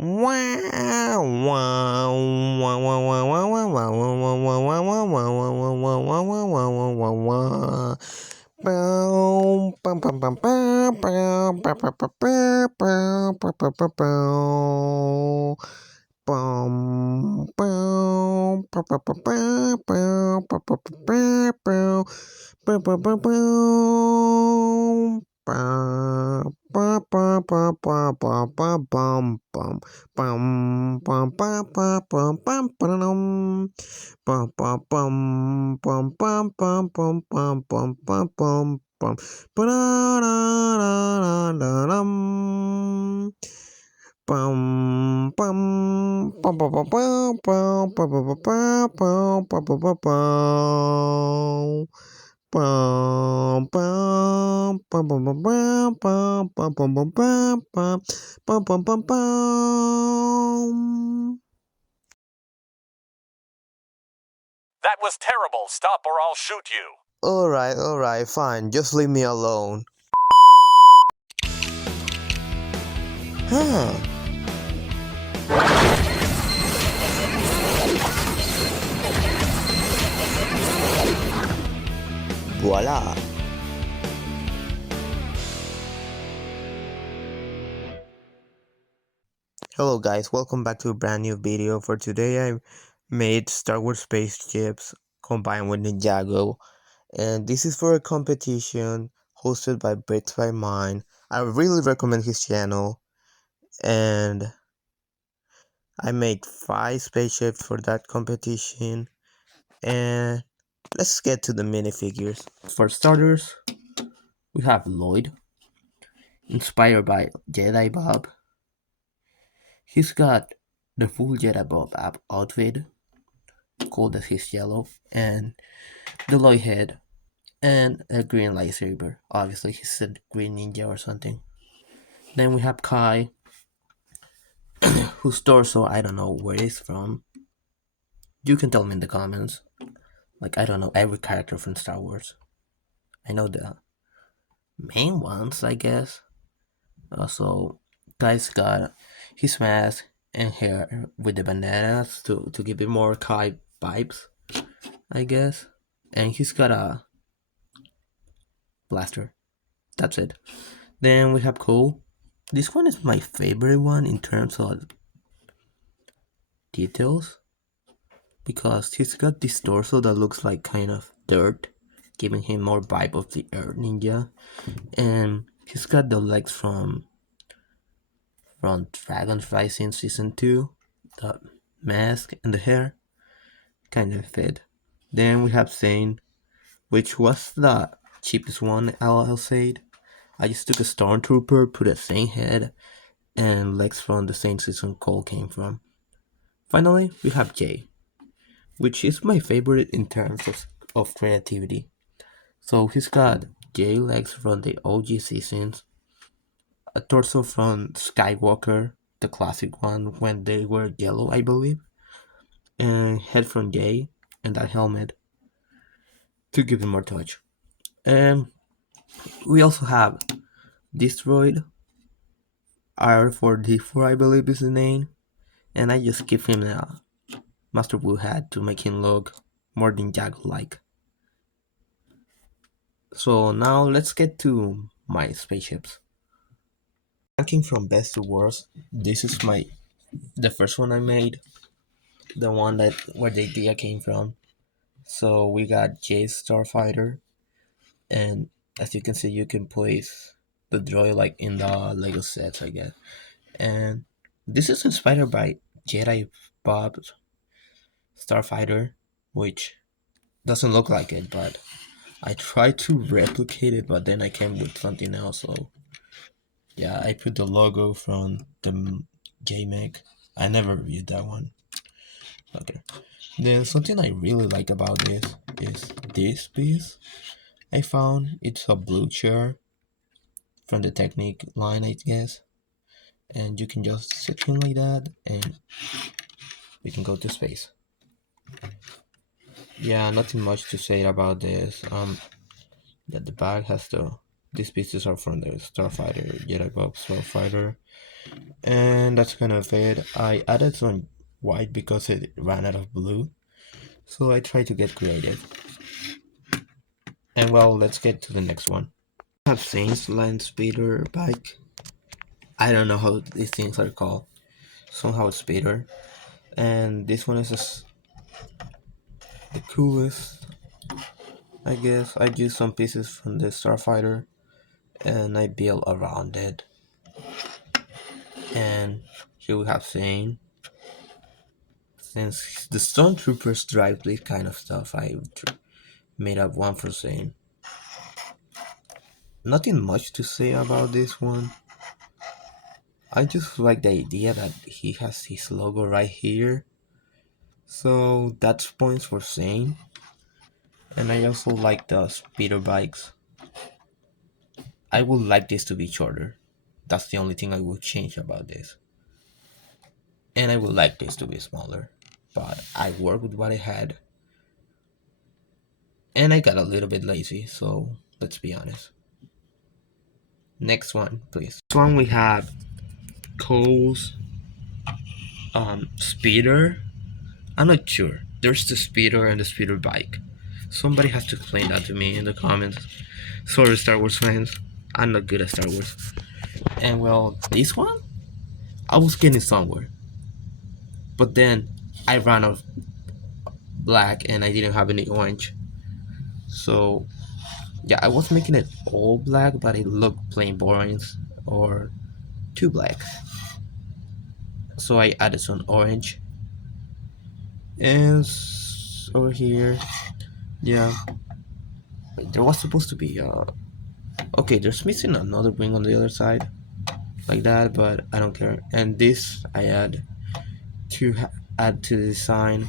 Wow, wow, wow, wow, wow, wow, wow, wow, wow, wow, wow, wow, wow, wow, wow, wow, wow, wow. Bow, bum, bum, bum, bow, bow, bow, bow, bow, bow, bow, bow, bow, bow. Bum, bow, bow, bow, bow, bow, bow, bow, bow, bow, bow, bow, bow, bow, bow. Ba ba ba ba ba ba ba bum bum bum bum ba ba bum bum ba-dum bum bum bum bum bum bum bum bum bum bum bum bum ba-da-da-da-da-dum bum bum bum bum bum bum bum bum bum bum bum bum bum bum Bum, bum, bum, bum, bum, bum, bum, bum, bum, bum, bum, bum, bum, bum, bum. That was terrible. Stop or I'll shoot you. Alright, fine. Just leave me alone. Huh. Voila. Hello guys, welcome back to a brand new video. For today I made Star Wars Spaceships combined with Ninjago. And this is for a competition hosted by Brits by Mine. I really recommend his channel. And I made 5 spaceships for that competition. And let's get to the minifigures. For starters, we have Lloyd, inspired by Jedi Bob. He's got the full Jedi Bob outfit, cold as his yellow, and the Lloyd head, and a green lightsaber. Obviously, he's a green ninja or something. Then we have Kai, whose torso I don't know where it's from. You can tell me in the comments. Like, I don't know every character from Star Wars. I know the main ones, I guess. Also, Kai's got his mask and hair with the bandanas to give it more Kai vibes, I guess. And he's got a blaster. That's it. Then we have Cole. This one is my favorite one in terms of details because he's got this torso that looks like kind of dirt, giving him more vibe of the Earth Ninja. And he's got the legs from Dragon's Rising Season 2. The mask and the hair kind of fit. Then we have Zane, which was the cheapest one, I'll say. I just took a Stormtrooper, put a Zane head, and legs from the same season Cole came from. Finally, we have Jay, which is my favorite in terms of creativity. So he's got Jay legs from the OG seasons, a torso from Skywalker, the classic one when they were yellow, I believe, and head from Jay, and that helmet to give him more touch. And we also have Destroyed R4D4, I believe is the name, and I just give him a Master Wu hat to make him look more Ninjago like. So now let's get to my spaceships. Ranking from best to worst, this is the first one I made, the one that where the idea came from. So we got Jay's Starfighter, and as you can see, you can place the droid like in the Lego sets, I guess. And this is inspired by Jedi Bob's Starfighter, which doesn't look like it, but I tried to replicate it, but then I came with something else. So yeah, I put the logo from the JMake. I never reviewed that one. Okay. Then something I really like about this is this piece. I found it's a blue chair from the Technique line, I guess. And you can just sit in like that and we can go to space. Yeah, nothing much to say about this. That the bag has the These pieces are from the Starfighter, Jetpack Starfighter, and that's kind of it. I added some white because it ran out of blue, so I tried to get creative. And well, let's get to the next one. I have Saints Land Speeder bike. I don't know how these things are called. Somehow it's Speeder, and this one is just the coolest. I guess I used some pieces from the Starfighter, and I built around it. And here we have Zane. Since the Stormtroopers drive this kind of stuff, I made up one for Zane. Nothing much to say about this one. I just like the idea that he has his logo right here. So that's points for Zane. And I also like the speeder bikes. I would like this to be shorter. That's the only thing I would change about this. And I would like this to be smaller. But I work with what I had. And I got a little bit lazy, so let's be honest. Next one, please. Next one we have Cole's speeder. I'm not sure. There's the speeder and the speeder bike. Somebody has to explain that to me in the comments. Sorry, Star Wars fans. I'm not good at Star Wars. And well, this one, I was getting somewhere, but then I ran out of black and I didn't have any orange. So yeah, I was making it all black, but it looked plain boring or too black. So I added some orange. And over here, yeah, there was supposed to be okay, there's missing another wing on the other side, like that, but I don't care. And this I add to add to the design,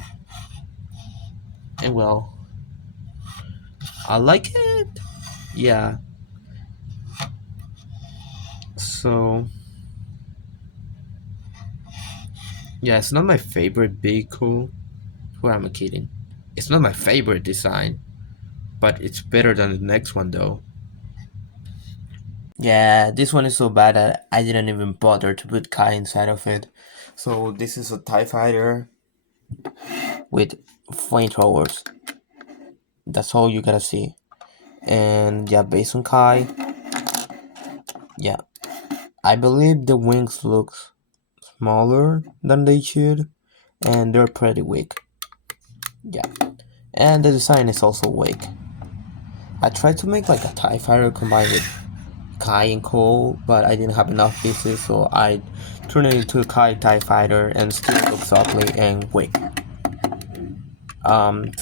and well, I like it. Yeah. So yeah, it's not my favorite vehicle. Who am I kidding? It's not my favorite design, but it's better than the next one though. Yeah, this one is so bad that I didn't even bother to put Kai inside of it. So this is a TIE fighter with flamethrowers. That's all you gotta see. And yeah, based on Kai, yeah, I believe the wings look smaller than they should, and they're pretty weak. Yeah, and the design is also weak. I tried to make like a TIE fighter combined with Kai and Cole, but I didn't have enough pieces, so I turned it into a Kai TIE fighter and still looks ugly and weak.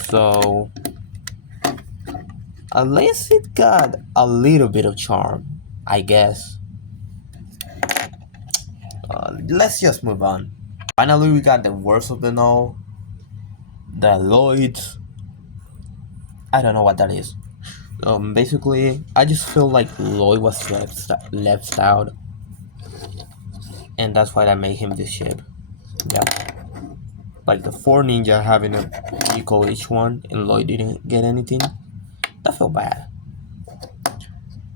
So at least it got a little bit of charm, I guess. Let's just move on. Finally, we got the worst of them all, the Lloyds. I don't know what that is. Basically, I just feel like Lloyd was left out, and that's why I made him this ship. Yeah, like the four ninja having a vehicle each one, and Lloyd didn't get anything. That felt bad.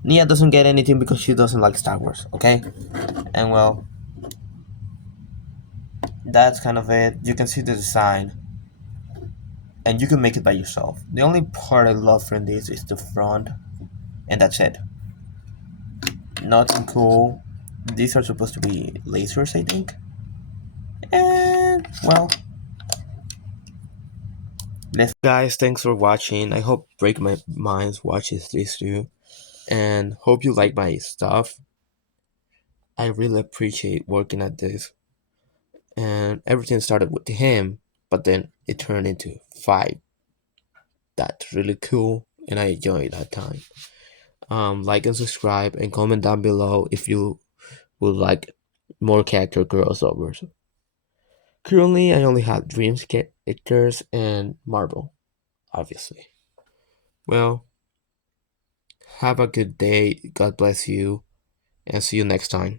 Nia doesn't get anything because she doesn't like Star Wars. Okay, and well, that's kind of it. You can see the design, and you can make it by yourself. The only part I love from this is the front, and that's it. Nothing cool. These are supposed to be lasers, I think. And well, let's guys. Thanks for watching. I hope Break My Minds watches this too, and hope you like my stuff. I really appreciate working at this, and everything started with him, but then it turned into 5. That's really cool, and I enjoyed that time. Like and subscribe and comment down below if you would like more character crossovers. Currently, I only have Dreams characters and Marvel, obviously. Well, have a good day. God bless you, and see you next time.